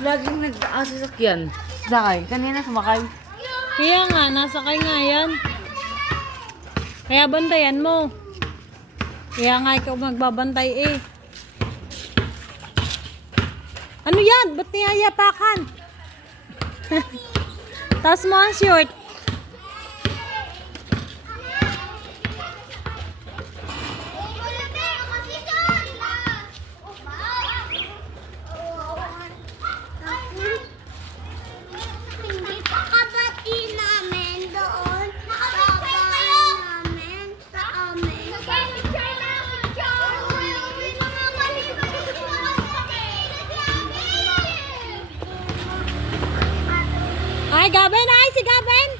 Laging nag-asasakyan. Sakay. Kanina sumakay. Kaya nga, nasakay nga yan. Kaya bantayan mo. Kaya nga ikaw magbabantay eh. Ano yan? Ba't niyayapakan? Taas mo ang short. Ay, Gaben! Ay, si Gaben!